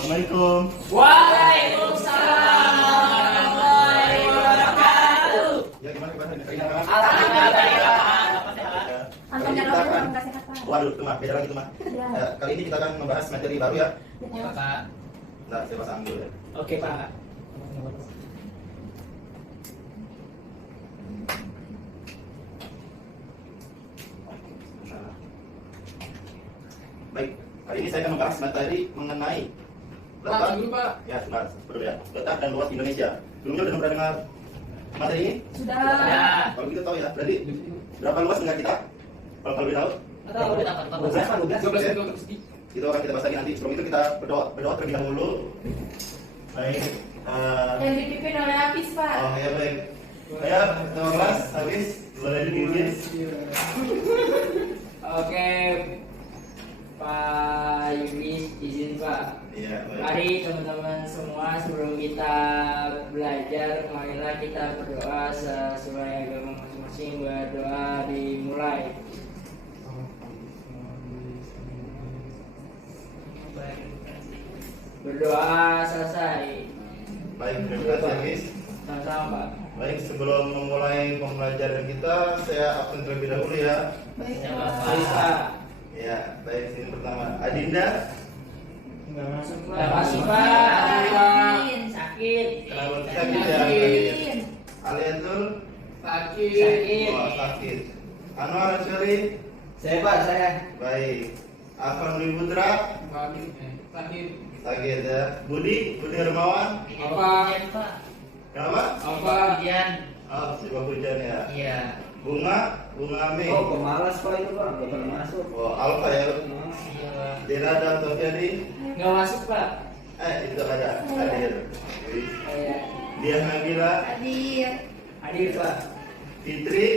Assalamualaikum. Waalaikumsalam warahmatullahi wabarakatuh. Ya gimana gimana? Alhamdulillah. Antonnya Kita akan- nggak sehat Pak. Waduh, itu mah beda lagi itu mah. Ya. Kali ini kita akan membahas materi baru ya. Ya, Pak. Nah, saya pasang dulu ya. Oke, Pak. Nah. Baik, kali ini saya akan membahas materi mengenai letak. Pak. Ya, sebentar, dulu ya. Letak dan luas Indonesia. Sebelumnya udah pernah dengar materi ini? Sudah. Ya. Kalau gitu tahu ya. Berarti berapa luas negara kita? Kalau lebih tahu? Tahu udah dapat 12. Itu akan kita bahas lagi nanti. Sebelum itu kita berdoa terlebih dahulu. Baik. Yang dipimpin oleh Apis Pak. Oh ya baik. Saya ketua kelas habis boleh dipimpin. Oke. Pak Yudis izin Pak. Iya baik. Mari teman-teman semua sebelum kita belajar, marilah kita berdoa sesuai agama masing-masing. Berdoa dimulai. Berdoa selesai. Baik, terima kasih Agis. Sama-sama Pak. Baik, sebelum memulai pembelajaran kita, saya absen terlebih dahulu ya. Baik Ya, Pak. Baik, Pak. Ya, baik. Sini pertama, Adinda. Nggak masuk Pak. Izin. Sakit. Kenapa sakit ya? Izin. Aliatul. Sakit. Oh, sakit. Anwar Asyari. Saya Pak, saya. Baik. Afan Dwi Putra. Sakit ya. Budi Hermawan. Apa? Kenapa? Apa? Oh, si Pak Hujan ya. Iya. Bunga Ami. Oh, pemalas Pak itu Pak, nggak pernah masuk. Oh, Alfa ya. Iya Pak. Dera dan Tofiani. Nggak masuk Pak. Itu ada hadir. Iya. Dia Nabila. Hadir. Hadir Pak. Fitri.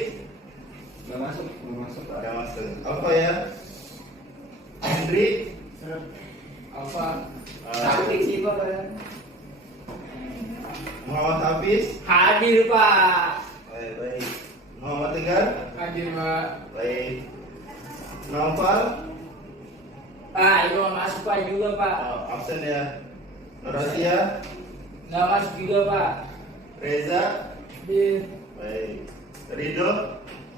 Nggak masuk Pak. Ada masuk. Apa ya? Hendri. Apa? Sakit sih Pak. Muhammad Hafiz. Hadir Pak. Baik, baik. Muhammad Tegar. Hadir Pak. Baik. Naufal. Itu nggak masuk Pak juga Pak. Absen ya. Nurasia. Nggak masuk juga Pak. Reza. Hadir. Baik. Ridho.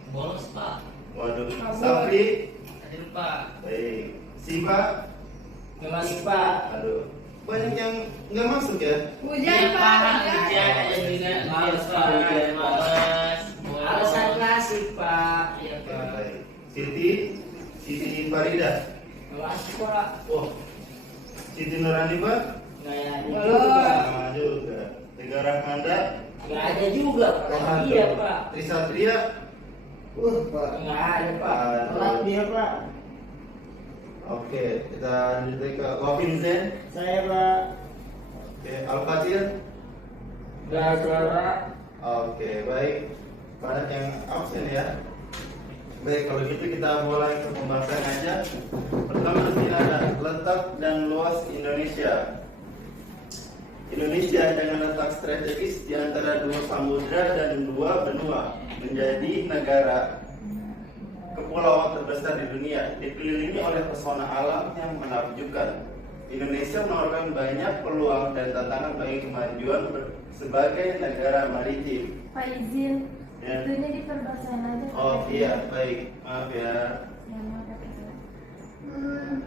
Bolos Pak. Waduh. Safri. Hadir Pak. Baik. Siva. Nggak masuk Pak. Aduh. Banyak yang nggak masuk ya. Hujan Pak. Hujan ada juga. Males Pak. Males. Alasan klasik Pak. Iya Oke, Pak. baik. Siti Farida. Nggak masuk Pak. Oh. Siti Nurani Pak. Nggak ada Belum. juga. Sama juga. Tiga Rahmanda. Nggak ada juga Pak. Iya Pak. Trisatria. Pak. Nggak ada Pak. Telat dia Pak. Oke, kita lanjut ke Wafin Zen. Saya Pak. Oke, Al-Fatir. Belajar. Oke, baik. Banyak yang absen ya. Baik, kalau gitu kita mulai ke pembahasan aja. Pertama di sini ada letak dan luas Indonesia. Indonesia dengan letak strategis di antara dua samudra dan dua benua menjadi negara kepulauan terbesar di dunia, dikelilingi oleh pesona alam yang menakjubkan. Indonesia menawarkan banyak peluang dan tantangan bagi kemajuan sebagai negara maritim. Pak izin. Ya. Itunya diperbasahin aja. Oh iya, baik. Maaf ya. Ya, maaf ya, Pak.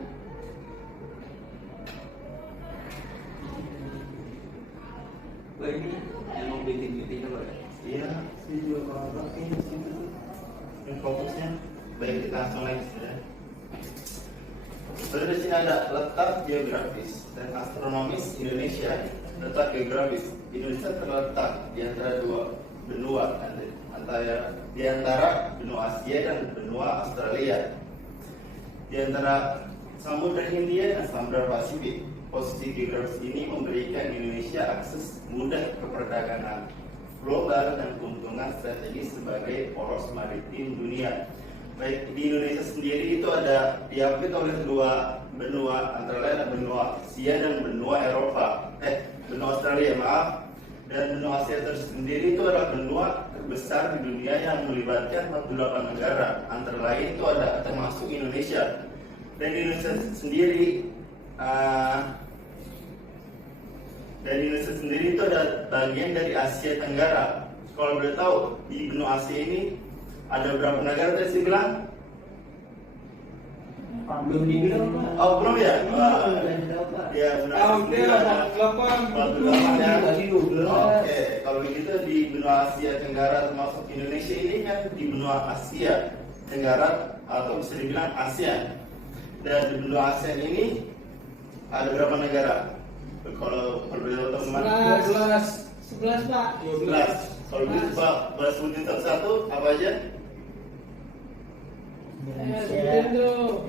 Pak ini emang bintik-bintik Pak. Iya, saya juga kalau pakai ini fokusnya. Baik, kita langsung lagi ya. Lalu di sini ada letak geografis dan astronomis Indonesia. Letak geografis Indonesia terletak di antara dua benua, di antara benua Asia dan benua Australia. Di antara Samudra Hindia dan Samudra Pasifik. Posisi geografis ini memberikan Indonesia akses mudah ke perdagangan global dan keuntungan strategis sebagai poros maritim dunia. Baik, di Indonesia sendiri itu ada diapit oleh dua benua, antara lain benua Asia dan benua benua Australia, maaf. Dan benua Asia tersendiri itu adalah benua terbesar di dunia yang melibatkan 48 negara, antara lain itu ada termasuk Indonesia. Dan di Indonesia sendiri Dan Indonesia sendiri itu ada bagian dari Asia Tenggara. Kalau boleh tahu di benua Asia ini ada berapa negara tadi saya bilang? Belum dibilang Pak. Oh belum ya? Ya benua Asia sendiri ada 48 ya. Oke, kalau begitu di benua Asia Tenggara termasuk Indonesia ini kan di benua Asia Tenggara atau bisa dibilang ASEAN. Dan di benua ASEAN ini ada berapa negara? Kalau boleh tahu teman-teman? 11 Pak. 11. Kalau begitu Pak, boleh sebutin satu-satu apa aja? Indonesia,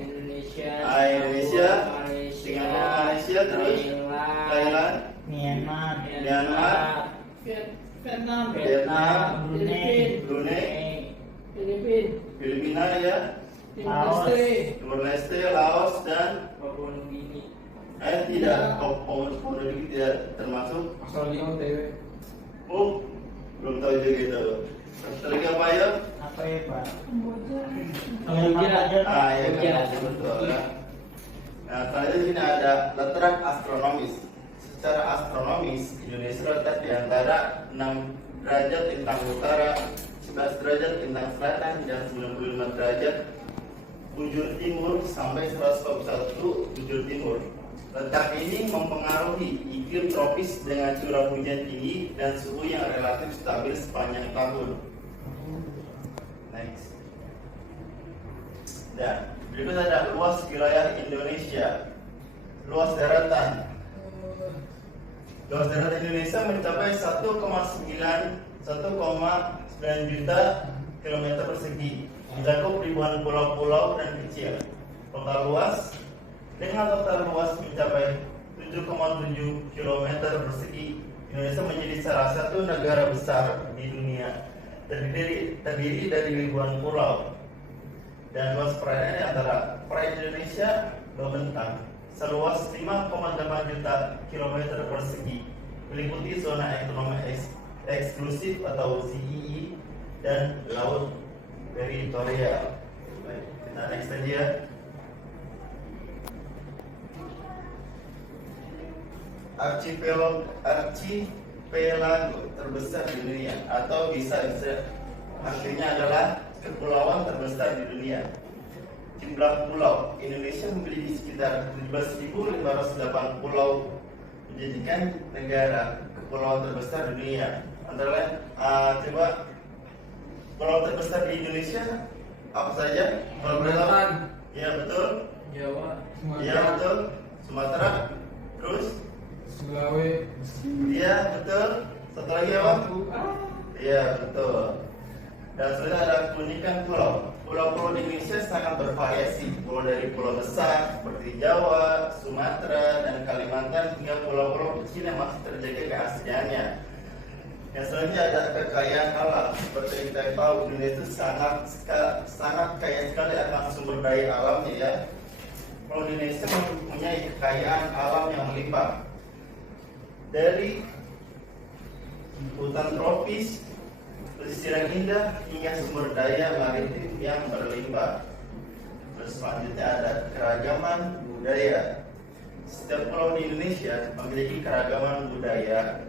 Indonesia, Indonesia, Malaysia, Singapura, Malaysia, terus Thailand, Myanmar, Myanmar, Vietnam, Vietnam, Brunei, Brunei, Filipina, Filipina ya, Laos, Timor Leste, Laos dan Papua Nugini, tidak, Papua Nugini tidak termasuk. Australia, OTW. Oh, belum tahu juga gitu. Terus lagi apa ya? apa ya Pak? Kamboja. Myanmar aja Pak. Ah ya, Iya. betul ya. Nah, selanjutnya sini ada letak astronomis. Secara astronomis, Indonesia terletak di antara 6 derajat lintang utara, 11 derajat lintang selatan, dan 95 derajat bujur timur sampai 141 bujur timur. Letak ini mempengaruhi iklim tropis dengan curah hujan tinggi dan suhu yang relatif stabil sepanjang tahun. Next. Dan berikut ada luas wilayah Indonesia. Luas daratan. Luas daratan Indonesia mencapai 1,9 juta kilometer persegi. Mencakup ribuan pulau-pulau dan kecil. Total luas mencapai 7,7 kilometer persegi. Indonesia menjadi salah satu negara besar di dunia, terdiri dari ribuan pulau. Dan luas perairan antara perairan Indonesia membentang seluas 5,8 juta kilometer persegi, meliputi zona ekonomi eksklusif atau ZEE dan laut teritorial. Baik, kita next aja. Archipelago terbesar di dunia, atau bisa artinya adalah kepulauan terbesar di dunia. Jumlah pulau Indonesia memiliki sekitar 17.508 pulau, menjadikan negara kepulauan terbesar di dunia. Antara lain, coba pulau terbesar di Indonesia apa saja? Kalau boleh tahu? Ya betul. Jawa, Ya betul. Sumatera. Terus? Sulawesi, Iya betul. Satu lagi apa? Iya betul. Dan sudah ada keunikan pulau. Pulau-pulau di Indonesia sangat bervariasi, mulai dari pulau besar seperti Jawa, Sumatera, dan Kalimantan hingga pulau-pulau kecil yang masih terjaga keasliannya. Yang selanjutnya ada kekayaan alam. Seperti yang kita tahu, Indonesia sangat kaya sekali akan sumber daya alamnya ya. Pulau Indonesia mempunyai kekayaan alam yang melimpah. Dari hutan tropis, pesisir yang indah, hingga sumber daya maritim yang berlimpah. Terus selanjutnya ada keragaman budaya. Setiap pulau di Indonesia memiliki keragaman budaya,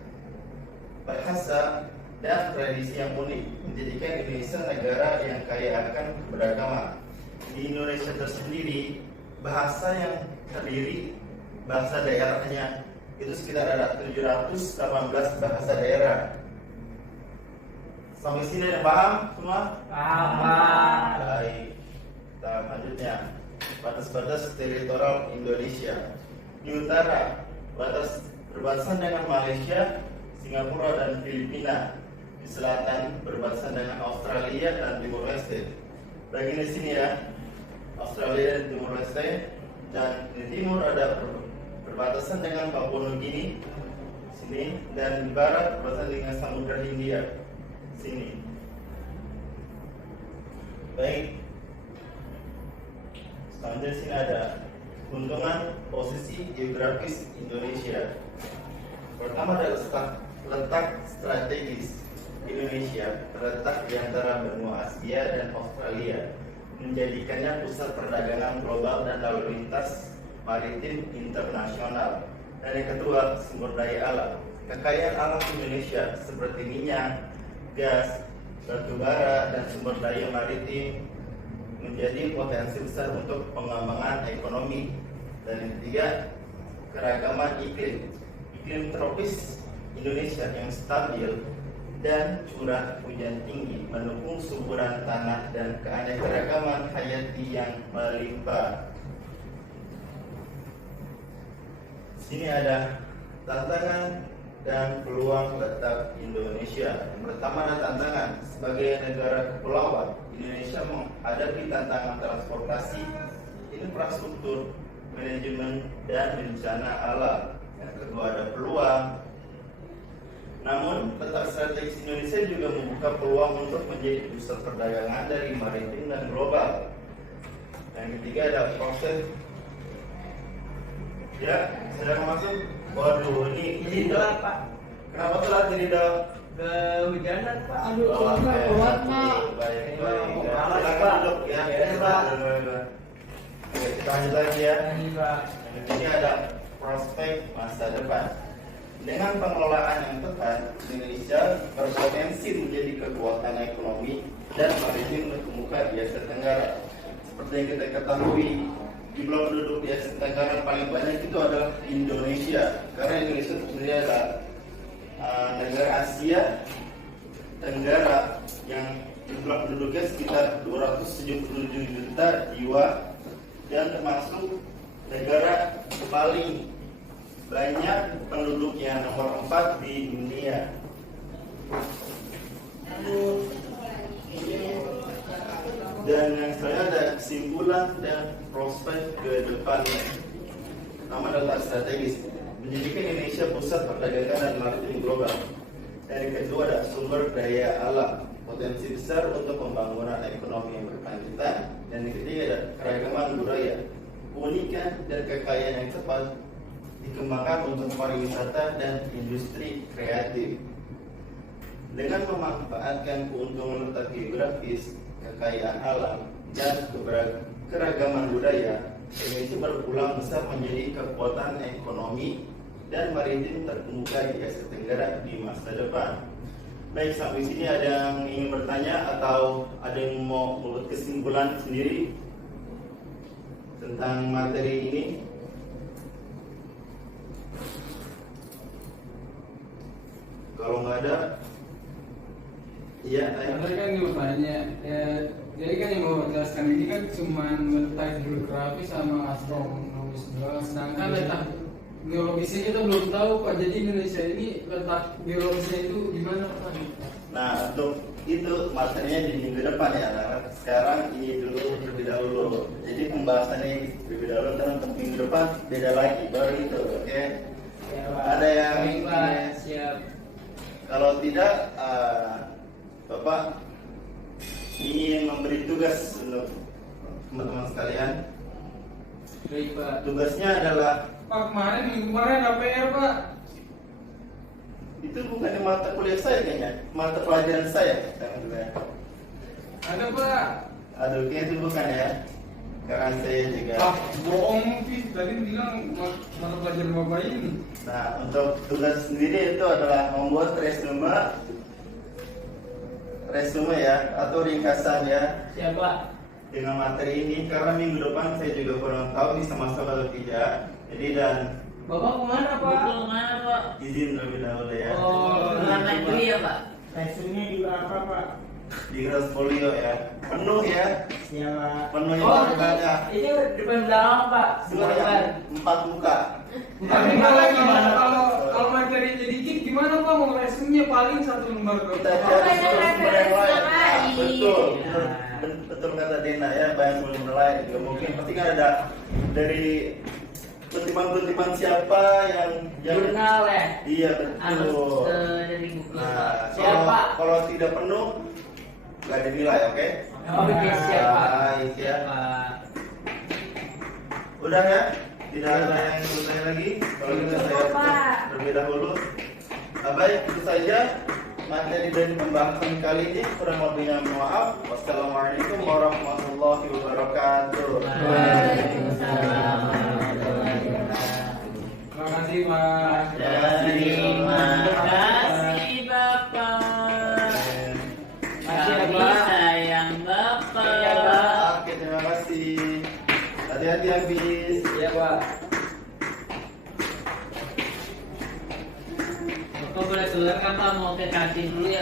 bahasa, dan tradisi yang unik, menjadikan Indonesia negara yang kaya akan keberagaman. Di Indonesia tersendiri, bahasa yang terdiri bahasa daerahnya itu sekitar ada 718 bahasa daerah. Sampai sini ada paham semua? Paham. Baik. Tahap selanjutnya, batas-batas teritorial Indonesia. Di utara, berbatasan dengan Malaysia, Singapura, dan Filipina. Di selatan, berbatasan dengan Australia dan Timor Leste. Bagian di sini ya, Australia dan Timor Leste. Dan di timur ada berbatasan dengan Papua Nugini sini, dan di barat berbatasan dengan Samudra Hindia sini. Baik. Selanjutnya sini ada keuntungan posisi geografis Indonesia. Pertama adalah letak strategis. Indonesia terletak di antara benua Asia dan Australia, menjadikannya pusat perdagangan global dan lalu lintas maritim internasional. Dan yang kedua, sumber daya alam. Kekayaan alam Indonesia seperti minyak, gas, batu bara, dan sumber daya maritim menjadi potensi besar untuk pengembangan ekonomi. Dan yang ketiga, keragaman iklim. Iklim tropis Indonesia yang stabil dan curah hujan tinggi mendukung suburan tanah dan keanekaragaman hayati yang melimpah. Sini ada tantangan dan peluang letak Indonesia. Yang pertama ada tantangan. Sebagai negara kepulauan, Indonesia menghadapi tantangan transportasi, infrastruktur, manajemen, dan bencana alam. Yang kedua ada peluang. Namun, peta strategis Indonesia juga membuka peluang untuk menjadi pusat perdagangan dari maritim dan global. Yang ketiga ada proses. Ya, sedang masuk. Waduh, ini Telat, Pak. kenapa telat jadi dok? Kehujanan, Pak. Aduh, Oh, Pak, oke. kuat, Pak. Baik, baik. Malas, Silakan Pak. duduk ya. Ya, Pak. Oke, kita lanjut lagi ya. Ini, Pak. Ini ada prospek masa depan. Dengan pengelolaan yang tepat, Indonesia berpotensi menjadi kekuatan ekonomi dan maritim terkemuka di Asia Tenggara. Seperti yang kita ketahui, jumlah penduduk di Asia Tenggara paling banyak itu adalah Indonesia. Karena Indonesia sendiri adalah negara Asia Tenggara yang jumlah penduduknya sekitar 277 juta jiwa dan termasuk negara paling banyak penduduknya, nomor 4 di dunia. Dan yang saya ada kesimpulan dan prospek ke depannya. Pertama adalah strategis, menjadikan Indonesia pusat perdagangan dan maritim global. Dan yang kedua ada sumber daya alam, potensi besar untuk pembangunan ekonomi yang berkelanjutan. Dan yang ketiga ada keragaman budaya, keunikan dan kekayaan yang cepat dikembangkan untuk pariwisata dan industri kreatif. Dengan memanfaatkan keuntungan letak geografis, kekayaan alam, dan keragaman budaya, Indonesia berpeluang besar menjadi kekuatan ekonomi dan maritim terkemuka di Asia Tenggara di masa depan. Baik, sampai sini ada yang ingin bertanya atau ada yang mau membuat kesimpulan sendiri tentang materi ini? Kalau nggak ada, iya. Tadi kan gue tanya, ya, jadi kan yang mau jelaskan ini kan cuma letak geografi sama astronomis doang. Sedangkan letak geologisnya kita belum tahu Pak. Jadi Indonesia ini letak geologisnya itu gimana Pak? Nah, untuk itu materinya di minggu depan ya. Nah, sekarang ini dulu terlebih dahulu. Jadi pembahasannya terlebih dahulu, dan untuk minggu depan beda lagi, baru itu, oke? Ya, Pak. Ada yang Baik, Pak. Siap. Kalau tidak, Bapak ingin memberi tugas untuk teman-teman sekalian. Baik, Pak. Tugasnya adalah Pak minggu kemarin ada PR Pak. itu bukan di mata kuliah saya kayaknya, mata pelajaran saya. Ada Pak. Aduh, kayaknya itu bukan ya. Karena saya juga. Pak bohong sih. Tadi bilang mata pelajaran Bapak ini. Nah, untuk tugas sendiri itu adalah membuat resume ya, atau ringkasan ya Siap, Pak. dengan materi ini, karena minggu depan saya juga kurang tahu bisa masuk atau tidak. Jadi dan Bapak kemana, Pak? Bapak kemana, Pak? izin terlebih dahulu ya. Oh, berangkat dulu ya, Pak. Resume di apa Pak? Di folio ya, penuh ya, Siapa? penuh Oh, yang banyak. ini depan belakang, Pak. Sebelah depan. Semuanya 4 muka. Tapi kalau materi sedikit gimana Pak mau resumenya paling satu lembar Kita Pak. cari sumber yang lain. Nah, betul, Iya. betul kata Dina ya, banyak sumber lain. Juga mungkin pasti kan ada dari kutipan-kutipan siapa yang Jurnal ya. Iya Harus betul. dari buku, Pak. Nah, Siap, Pak. kalau tidak penuh nggak ada nilai, oke? Oke, siap, Pak. Baik ya. Pak. Udah ya? Tidak ada yang bertanya lagi? Kalau gitu saya Pak. terlebih dahulu. Nah, baik, itu saja materi dari pembahasan kali ini. Kurang lebihnya maaf. Wassalamualaikum warahmatullahi wabarakatuh. Waalaikumsalam warahmatullahi wabarakatuh. Terima kasih Pak. Terima kasih Bapak. Kami sayang Bapak. Oke, terima kasih. Hati-hati habis. Iya Pak. Bapak boleh keluar kan Pak, mau ke kantin dulu ya.